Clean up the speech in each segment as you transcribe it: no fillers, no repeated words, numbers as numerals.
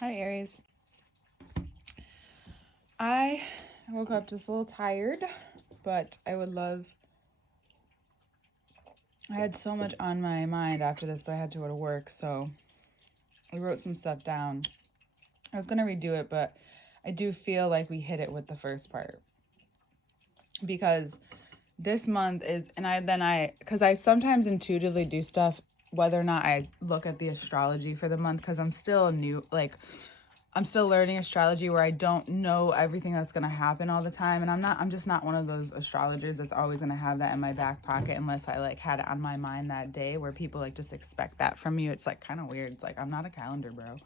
Hi, Aries. I woke up just a little tired, but I had so much on my mind after this, but I had to go to work, so I wrote some stuff down. I was going to redo it, but I do feel like we hit it with the first part. Because this month is, because I sometimes intuitively do stuff, whether or not I look at the astrology for the month, because I'm still new, I'm still learning astrology where I don't know everything that's going to happen all the time. And I'm just not one of those astrologers that's always going to have that in my back pocket unless I had it on my mind that day, where people just expect that from you. It's kind of weird. It's I'm not a calendar bro.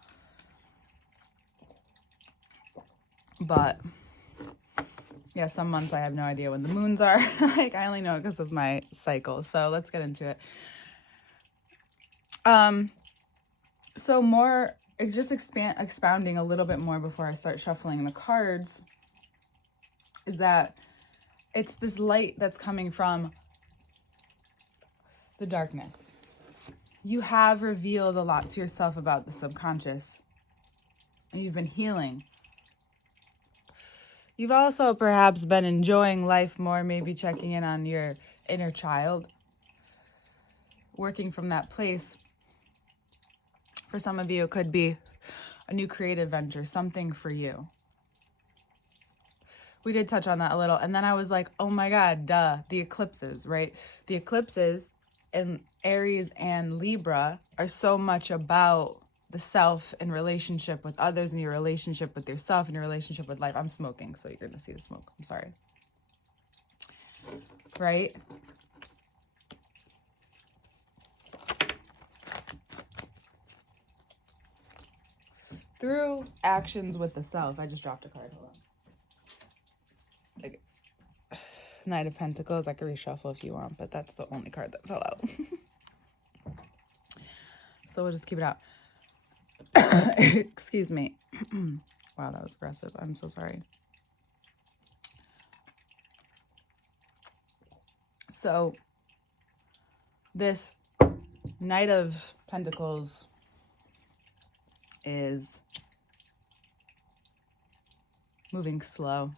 But yeah, some months I have no idea when the moons are. I only know it because of my cycle. So let's get into it. So more, it's just expounding a little bit more before I start shuffling the cards, is that it's this light that's coming from the darkness. You have revealed a lot to yourself about the subconscious, and you've been healing. You've also perhaps been enjoying life more, maybe checking in on your inner child, working from that place. For some of you, it could be a new creative venture, something for you. We did touch on that a little. And then I was like, oh my God, duh, the eclipses, right? The eclipses in Aries and Libra are so much about the self and relationship with others, and your relationship with yourself and your relationship with life. I'm smoking, so you're going to see the smoke. I'm sorry. Right? Through actions with the self. I just dropped a card. Hold on. Knight of Pentacles. I could reshuffle if you want, but that's the only card that fell out. So we'll just keep it out. Excuse me. Wow, that was aggressive. I'm so sorry. So this Knight of Pentacles is moving slow,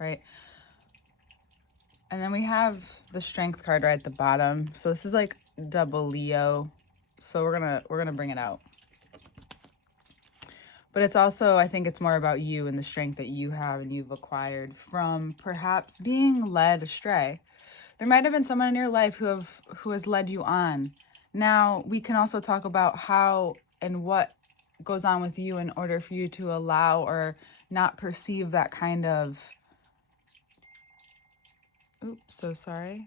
right? And then we have the Strength card right at the bottom. So this is like double Leo. So we're gonna bring it out. But it's also, I think it's more about you and the strength that you have and you've acquired from perhaps being led astray. There might have been someone in your life who has led you on. Now, we can also talk about how and what goes on with you in order for you to allow or not perceive that kind of... Oops, so sorry.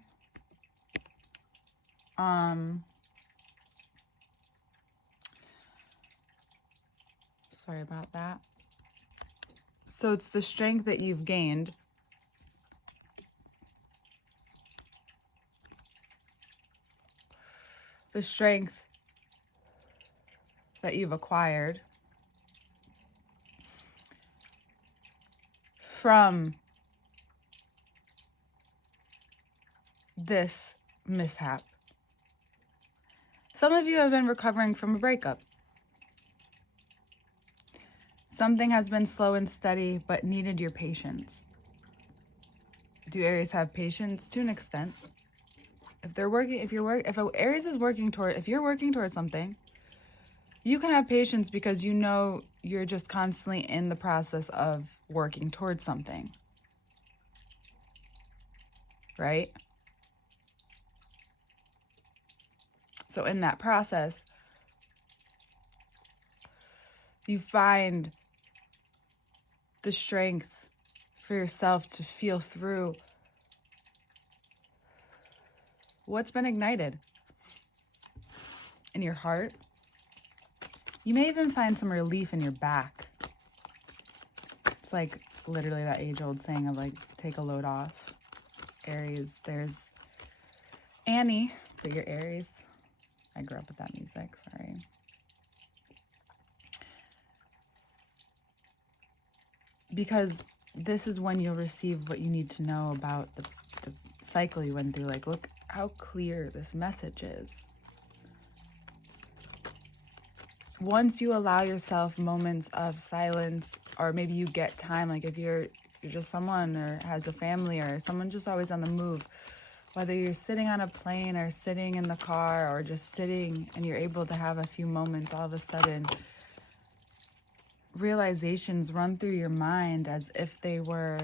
Sorry about that. So it's the strength that you've gained. The strength that you've acquired from this mishap. Some of you have been recovering from a breakup. Something has been slow and steady, but needed your patience. Do Aries have patience? To an extent. If you're working towards something, you can have patience because you know you're just constantly in the process of working towards something. Right? So in that process, you find the strength for yourself to feel through what's been ignited in your heart. You may even find some relief in your back. It's like literally that age-old saying of take a load off. Aries, there's Annie, but you're Aries. I grew up with that music, sorry. Because this is when you'll receive what you need to know about the cycle you went through. Look how clear this message is. once you allow yourself moments of silence, or maybe you get time, like if you're just someone or has a family or someone just always on the move, whether you're sitting on a plane or sitting in the car or just sitting and you're able to have a few moments, all of a sudden realizations run through your mind as if they were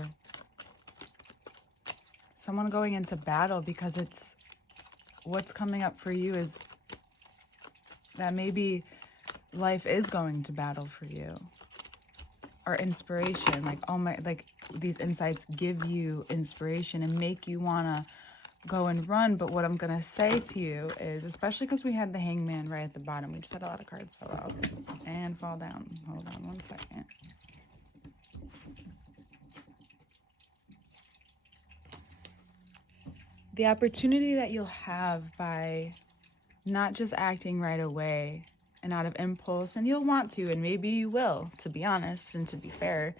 someone going into battle, because it's what's coming up for you is that maybe life is going to battle for you. Or inspiration, like, oh my, like these insights give you inspiration and make you want to go and run. But what I'm going to say to you is, especially because we had the Hangman right at the bottom, we just had a lot of cards fall out and fall down. Hold on one second. The opportunity that you'll have by not just acting right away and out of impulse, and you'll want to, and maybe you will, to be honest and to be fair.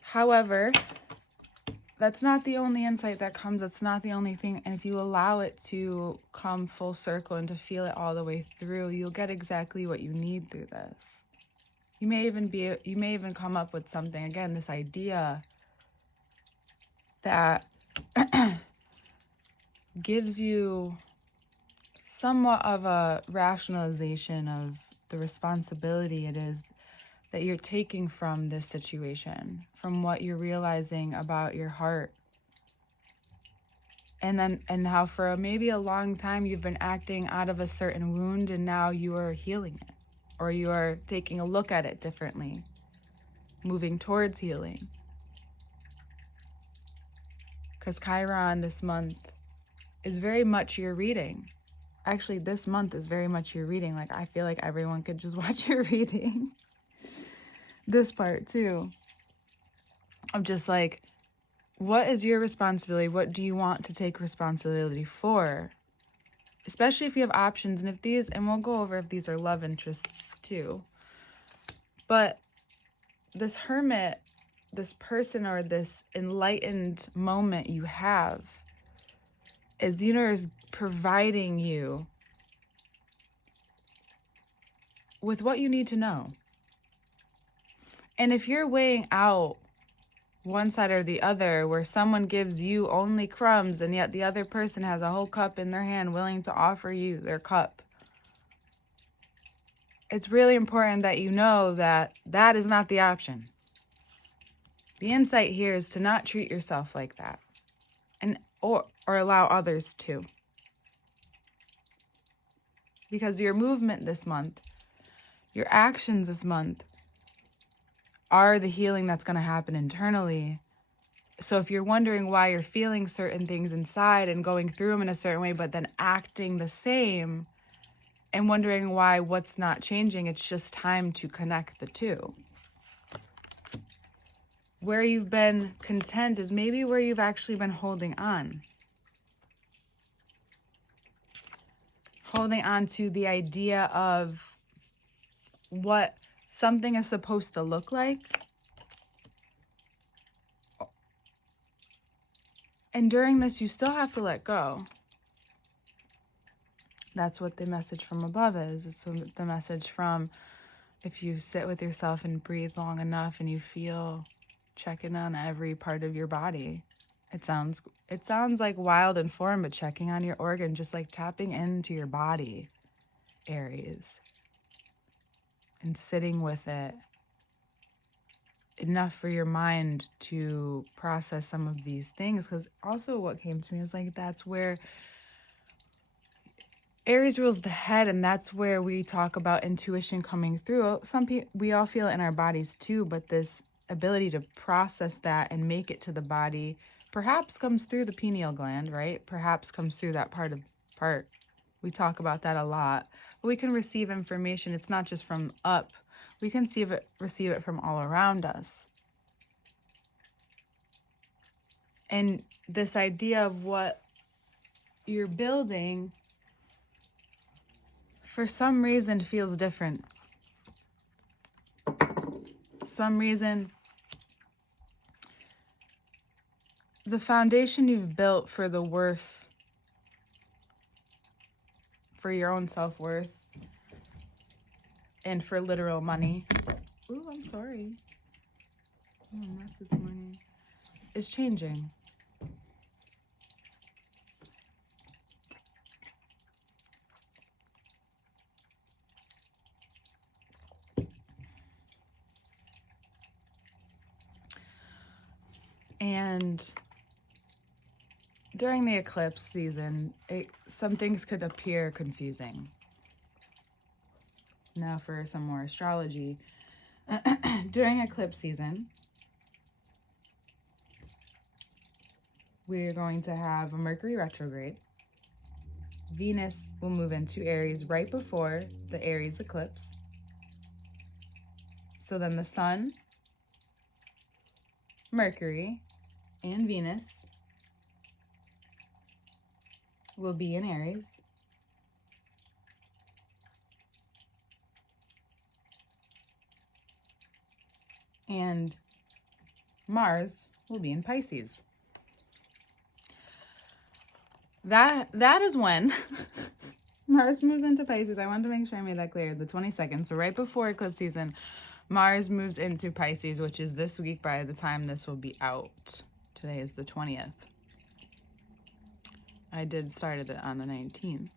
However, that's not the only insight that comes. That's not the only thing. And if you allow it to come full circle and to feel it all the way through, you'll get exactly what you need through this. You may even come up with something, again, this idea that gives you somewhat of a rationalization of the responsibility it is that you're taking from this situation, from what you're realizing about your heart. And how for maybe a long time you've been acting out of a certain wound, and now you are healing it, or you are taking a look at it differently, moving towards healing. Because Chiron this month is very much your reading. Actually, this month is very much your reading. Like, I feel like everyone could just watch your reading. This part too. I'm just like, what is your responsibility? What do you want to take responsibility for? Especially if you have options, and if these, and we'll go over if these are love interests too. But this hermit, this person, or this enlightened moment you have, is the universe providing you with what you need to know. And if you're weighing out one side or the other, where someone gives you only crumbs and yet the other person has a whole cup in their hand willing to offer you their cup, it's really important that you know that that is not the option. The insight here is to not treat yourself like that, and or allow others to. Because your movement this month, your actions this month, are the healing that's going to happen internally. So if you're wondering why you're feeling certain things inside and going through them in a certain way, but then acting the same and wondering why what's not changing, it's just time to connect the two. Where you've been content is maybe where you've actually been holding on. Holding on to the idea of what something is supposed to look like. And during this, you still have to let go. That's what the message from above is. It's the message from, if you sit with yourself and breathe long enough and you feel, checking on every part of your body. It sounds like wild and foreign, but checking on your organ, just like tapping into your body, Aries, and sitting with it enough for your mind to process some of these things. Because also what came to me is like, that's where Aries rules the head, and that's where we talk about intuition coming through. We all feel it in our bodies too, but this ability to process that and make it to the body perhaps comes through the pineal gland, right? Perhaps comes through that part. We talk about that a lot. But we can receive information. It's not just from up. We can receive it from all around us. And this idea of what you're building, for some reason, feels different. Some reason, the foundation you've built for the worth, for your own self-worth, and for literal money. Ooh, I'm sorry. Oh, mess this morning. Is changing. And during the eclipse season, some things could appear confusing. Now for some more astrology. During eclipse season, we're going to have a Mercury retrograde. Venus will move into Aries right before the Aries eclipse. So then the Sun, Mercury, and Venus will be in Aries. And Mars will be in Pisces. That is when Mars moves into Pisces. I wanted to make sure I made that clear. The 22nd, so right before eclipse season, Mars moves into Pisces, which is this week by the time this will be out. Today is the 20th. I did start it on the 19th,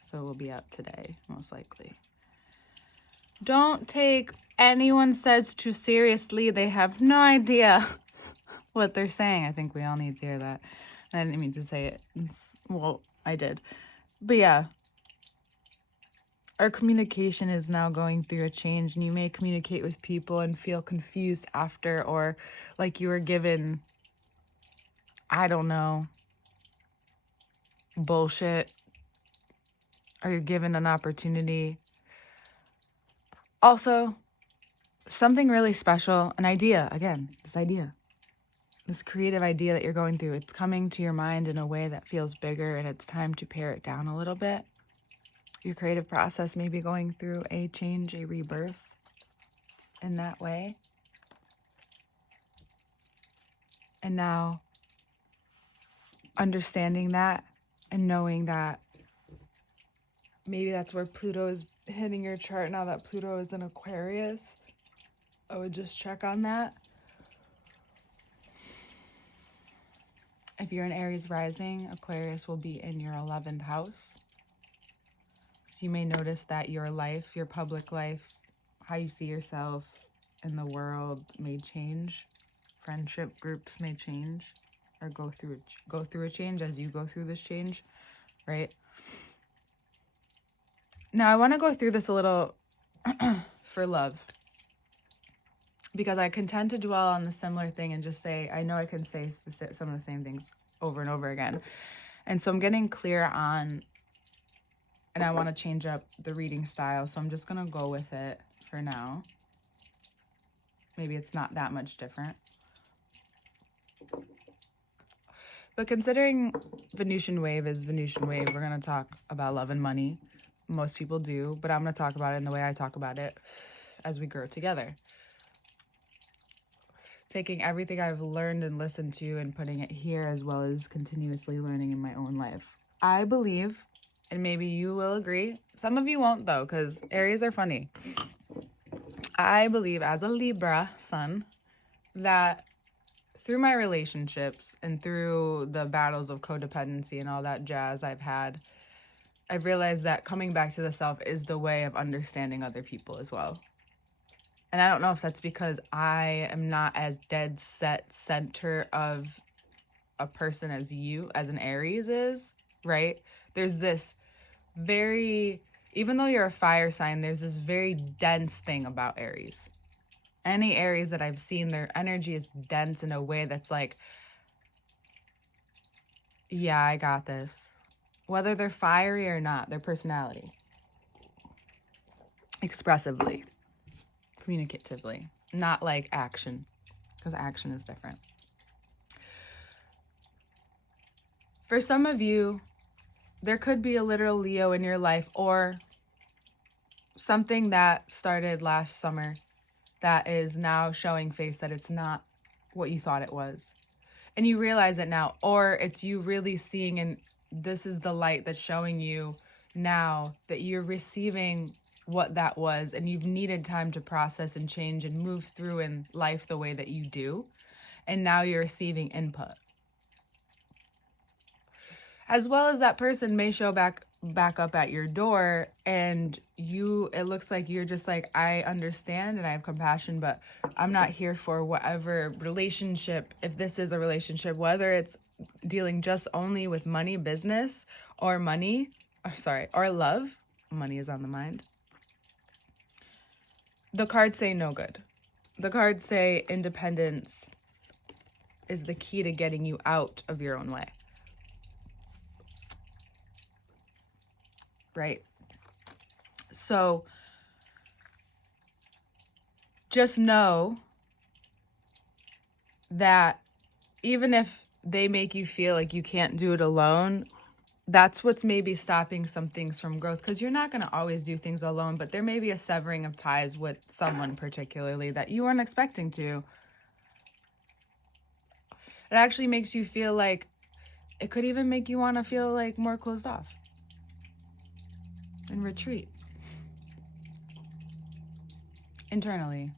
so it will be out today, most likely. Don't take anyone says too seriously. They have no idea what they're saying. I think we all need to hear that. I didn't mean to say it. Well, I did. But yeah, our communication is now going through a change, and you may communicate with people and feel confused after, or like you were given, I don't know, bullshit, or you're given an opportunity. Also, something really special, an idea, again, this creative idea that you're going through, it's coming to your mind in a way that feels bigger, and it's time to pare it down a little bit. Your creative process may be going through a change, a rebirth in that way. And now, understanding that and knowing that maybe that's where Pluto is hitting your chart now that Pluto is in Aquarius, I would just check on that. If you're an Aries rising, Aquarius will be in your 11th house. So you may notice that your life, your public life, how you see yourself in the world may change. Friendship groups may change or go through a change as you go through this change, right? Now I want to go through this a little for love, because I can tend to dwell on the similar thing and just say, I know I can say some of the same things over and over again. And so I'm getting clear on, and I want to change up the reading style. So I'm just going to go with it for now. Maybe it's not that much different. But considering Venusian wave is Venusian wave, we're going to talk about love and money. Most people do, but I'm going to talk about it in the way I talk about it as we grow together. Taking everything I've learned and listened to and putting it here, as well as continuously learning in my own life. I believe, and maybe you will agree, some of you won't though, because Aries are funny. I believe as a Libra sun that through my relationships and through the battles of codependency and all that jazz I've realized that coming back to the self is the way of understanding other people as well. And I don't know if that's because I am not as dead set center of a person as you, as an Aries is, right? There's this very, even though you're a fire sign, there's this very dense thing about Aries. Any Aries that I've seen, their energy is dense in a way that's like, yeah, I got this. Whether they're fiery or not, their personality. Expressively. Communicatively. Not like action, because action is different. For some of you, there could be a literal Leo in your life, or something that started last summer that is now showing face that it's not what you thought it was. And you realize it now, or it's you really seeing, and this is the light that's showing you now that you're receiving what that was, and you've needed time to process and change and move through in life the way that you do. And now you're receiving input. As well as that person may show back up at your door, and it looks like you're just like, I understand and I have compassion, but I'm not here for whatever relationship. If this is a relationship, whether it's dealing just only with money, business, or or love, money is on the mind. The cards say no good. The cards say independence is the key to getting you out of your own way. Right? So just know that even if they make you feel like you can't do it alone, that's what's maybe stopping some things from growth, because you're not going to always do things alone, but there may be a severing of ties with someone particularly that you weren't expecting to. It actually makes you feel like, it could even make you want to feel like more closed off and retreat internally.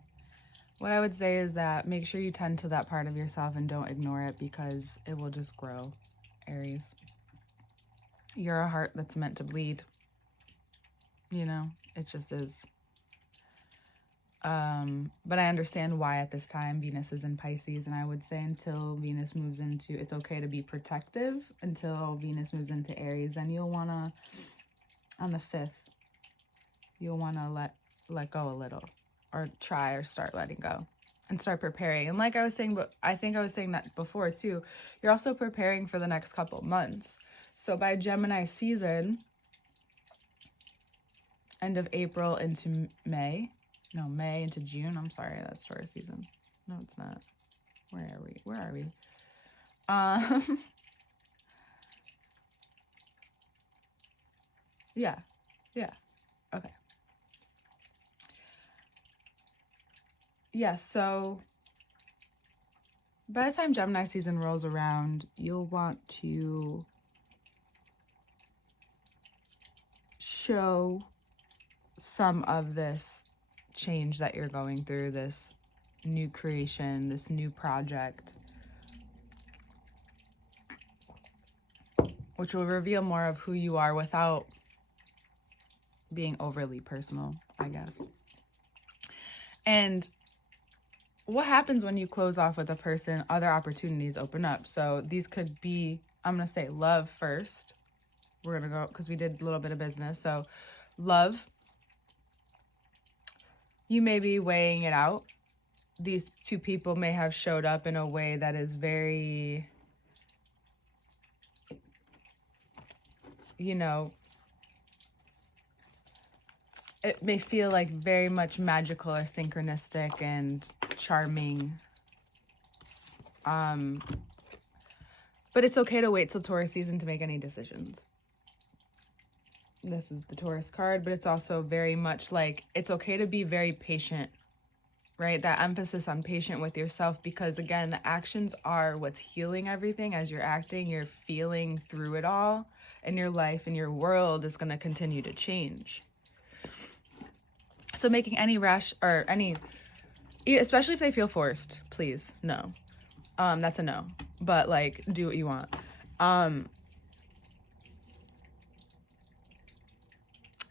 What I would say is that make sure you tend to that part of yourself and don't ignore it, because it will just grow, Aries. You're a heart that's meant to bleed. You know, it just is. But I understand why at this time Venus is in Pisces, and I would say until Venus moves into, it's okay to be protective until Venus moves into Aries. Then you'll want to, on the 5th, you'll want to let go a little, or try or start letting go and start preparing. And like I was saying, but I think I was saying that before too, you're also preparing for the next couple months. So by Gemini season, end of April into May into June. I'm sorry, that's Taurus season. No, it's not. Where are we? Yeah. Okay. Yeah, so by the time Gemini season rolls around, you'll want to show some of this change that you're going through, this new creation, this new project, which will reveal more of who you are without being overly personal, I guess. And what happens when you close off with a person, other opportunities open up. So these could be, I'm going to say love first. We're going to go, because we did a little bit of business. So love, you may be weighing it out. These two people may have showed up in a way that is very, you know, it may feel like very much magical or synchronistic and charming. But it's okay to wait till Taurus season to make any decisions. This is the Taurus card, but it's also very much like, it's okay to be very patient, right? That emphasis on patient with yourself, because again, the actions are what's healing everything. As you're acting, you're feeling through it all, and your life and your world is going to continue to change. So making any rash or any, especially if they feel forced, please, no. That's a no. But like, do what you want.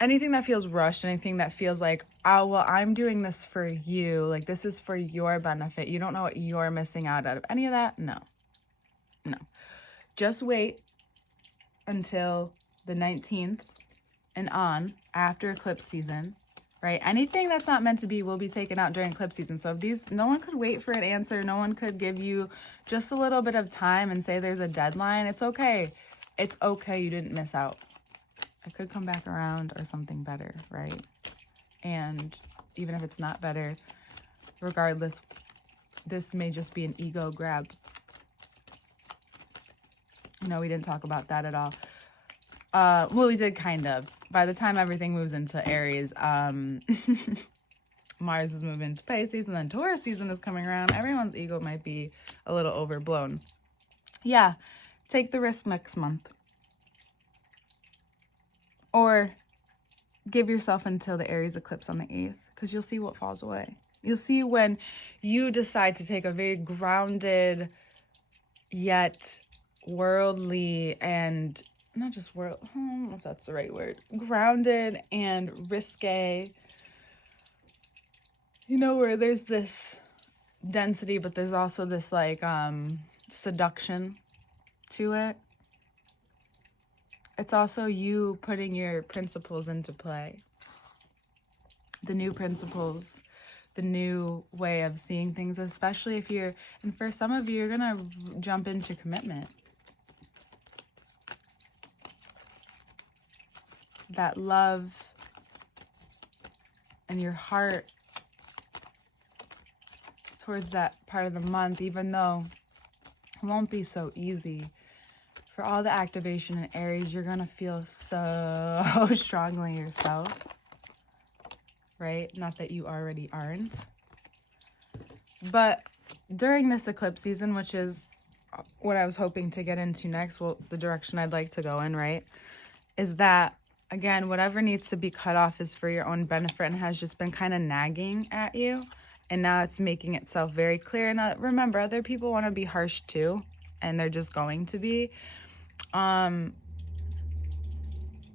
Anything that feels rushed, anything that feels like, oh, well, I'm doing this for you. Like, this is for your benefit. You don't know what you're missing out of. Any of that? No. Just wait until the 19th and on, after eclipse season, right? Anything that's not meant to be will be taken out during eclipse season. So if no one could wait for an answer. No one could give you just a little bit of time and say there's a deadline. It's okay. It's okay. You didn't miss out. It could come back around or something better, right? And even if it's not better, regardless, this may just be an ego grab. No, we didn't talk about that at all. Well, we did kind of. By the time everything moves into Aries, Mars is moving into Pisces, and then Taurus season is coming around. Everyone's ego might be a little overblown. Yeah, take the risk next month. Or give yourself until the Aries eclipse on the 8th, because you'll see what falls away. You'll see when you decide to take a very grounded yet worldly and not just world, I don't know if that's the right word, grounded and risque, you know, where there's this density, but there's also this like seduction to it. It's also you putting your principles into play. The new principles, the new way of seeing things, especially if you're, and for some of you, you're gonna jump into commitment. That love and your heart towards that part of the month, even though it won't be so easy. For all the activation in Aries, you're going to feel so strongly yourself, right? Not that you already aren't. But during this eclipse season, which is what I was hoping to get into next, well, the direction I'd like to go in, right, is that, again, whatever needs to be cut off is for your own benefit and has just been kind of nagging at you. And now it's making itself very clear. And remember, other people want to be harsh too, and they're just going to be.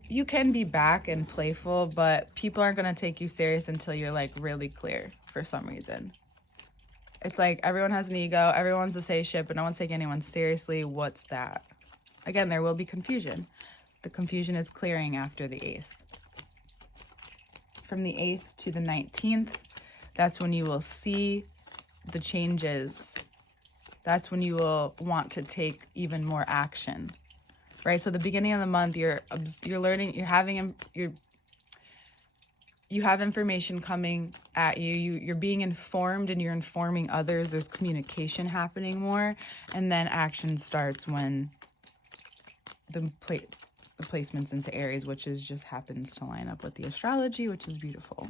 You can be back and playful, but people aren't going to take you serious until you're like really clear for some reason. It's like everyone has an ego, everyone's to say shit, but no one's taking anyone seriously. What's that? Again, there will be confusion. The confusion is clearing after the 8th. From the 8th to the 19th, that's when you will see the changes. That's when you will want to take even more action. Right, so the beginning of the month, you're learning, you have information coming at you. You're being informed, and you're informing others. There's communication happening more, and then action starts when the placements into Aries, which just happens to line up with the astrology, which is beautiful.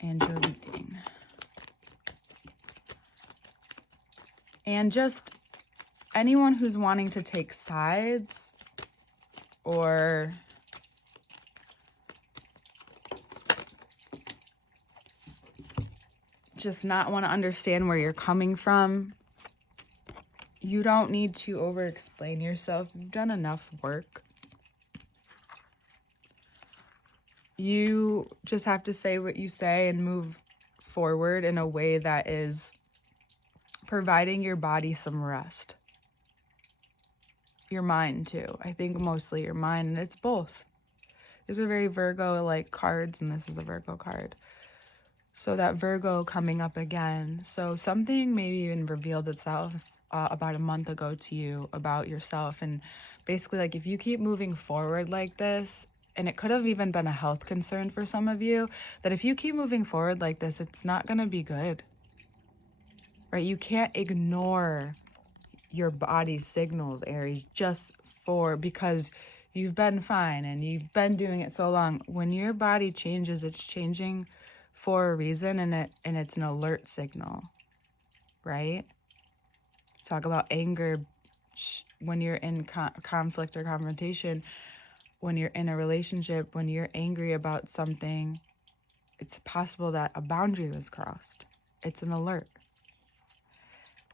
And your reading, and just anyone who's wanting to take sides or just not want to understand where you're coming from, you don't need to over-explain yourself. You've done enough work. You just have to say what you say and move forward in a way that is providing your body some rest. Your mind too. I think mostly your mind, and it's both. These are very Virgo-like cards, and this is a Virgo card. So that Virgo coming up again. So something maybe even revealed itself about a month ago to you about yourself. And basically, like, if you keep moving forward like this, and it could have even been a health concern for some of you, that if you keep moving forward like this, it's not going to be good. Right? You can't ignore your body's signals, Aries, because you've been fine and you've been doing it so long. When your body changes, it's changing for a reason, and it's an alert signal, right? Talk about anger when you're in conflict or confrontation, when you're in a relationship, when you're angry about something, it's possible that a boundary was crossed. It's an alert.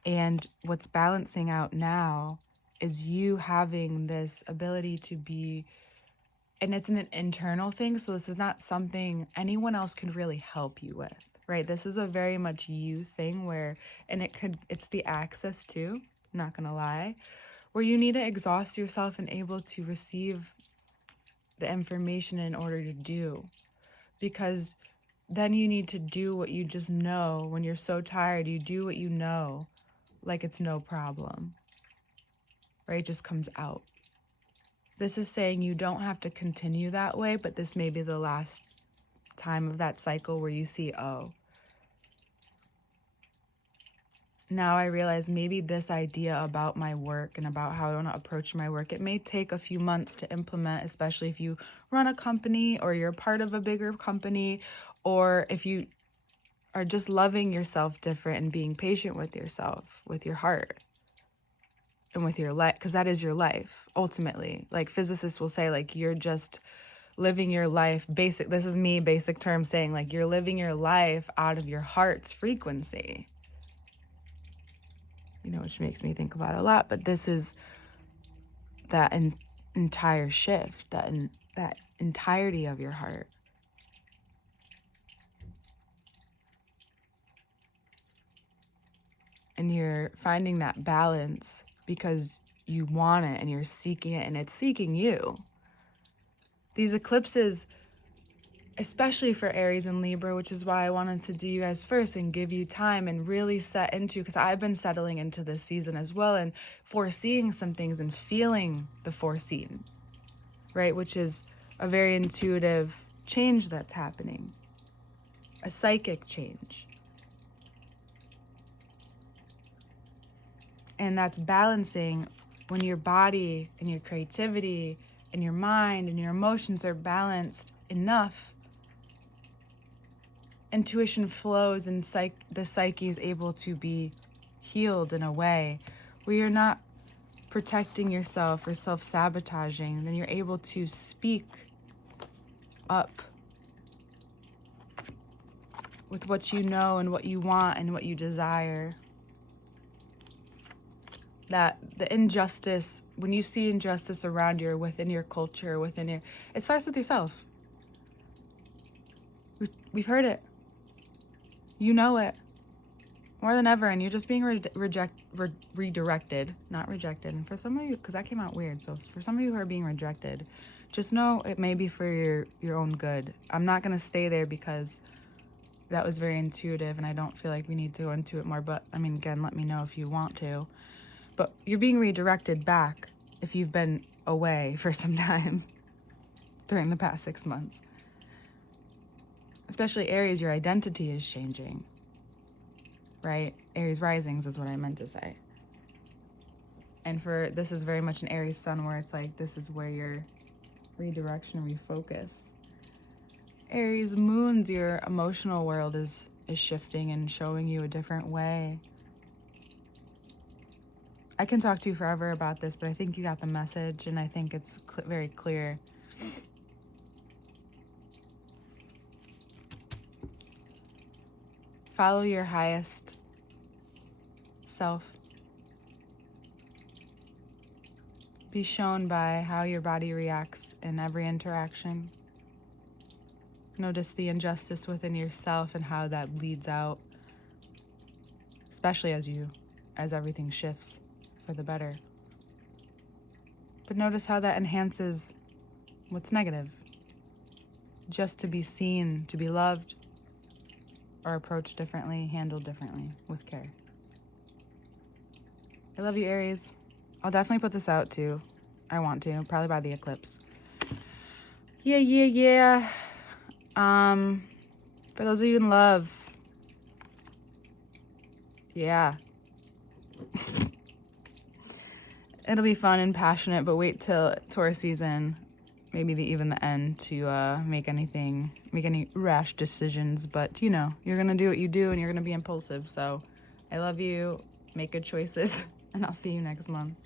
And what's balancing out now is you having this ability to be, and it's an internal thing, so this is not something anyone else can really help you with, right? This is a very much you thing where, and it's the access to, I'm not gonna lie, where you need to exhaust yourself and able to receive the information in order to do, because then you need to do what you just know. When you're so tired, you do what you know, like it's no problem, right? It just comes out. This is saying you don't have to continue that way, but this may be the last time of that cycle where you see, oh, now I realize maybe this idea about my work and about how I want to approach my work, it may take a few months to implement, especially if you run a company or you're part of a bigger company, or if you are just loving yourself different and being patient with yourself, with your heart and with your life, because that is your life ultimately. Like physicists will say, like, you're just living your life, this is me, basic terms saying, like, you're living your life out of your heart's frequency. You know, which makes me think about it a lot, but this is that entire shift, that entirety of your heart. And you're finding that balance because you want it and you're seeking it and it's seeking you. These eclipses, especially for Aries and Libra, which is why I wanted to do you guys first and give you time and really set into, because I've been settling into this season as well and foreseeing some things and feeling the foreseen, right? Which is a very intuitive change that's happening, a psychic change. And that's balancing when your body and your creativity and your mind and your emotions are balanced enough. Intuition flows and the psyche is able to be healed in a way where you're not protecting yourself or self-sabotaging. Then you're able to speak up with what you know and what you want and what you desire. That the injustice, when you see injustice around you or within your culture, it starts with yourself. We've heard it. You know it. More than ever, and you're just being redirected, not rejected. And for some of you, because that came out weird, so for some of you who are being rejected, just know it may be for your own good. I'm not going to stay there because that was very intuitive, and I don't feel like we need to go into it more. But, I mean, again, let me know if you want to. But you're being redirected back if you've been away for some time during the past 6 months. Especially Aries, your identity is changing, right? Aries risings is what I meant to say. And this is very much an Aries sun where it's like, this is where your redirection, refocus. Aries moons, your emotional world is shifting and showing you a different way. I can talk to you forever about this, but I think you got the message, and I think it's very clear. Follow your highest self. Be shown by how your body reacts in every interaction. Notice the injustice within yourself and how that bleeds out, especially as everything shifts for the better. But notice how that enhances what's negative. Just to be seen, to be loved, or approached differently, handled differently, with care. I love you, Aries. I'll definitely put this out too. I want to, probably by the eclipse. Yeah. For those of you in love, yeah. It'll be fun and passionate, but wait till Taurus season, maybe even the end, to make any rash decisions. But, you know, you're going to do what you do, and you're going to be impulsive. So I love you. Make good choices, and I'll see you next month.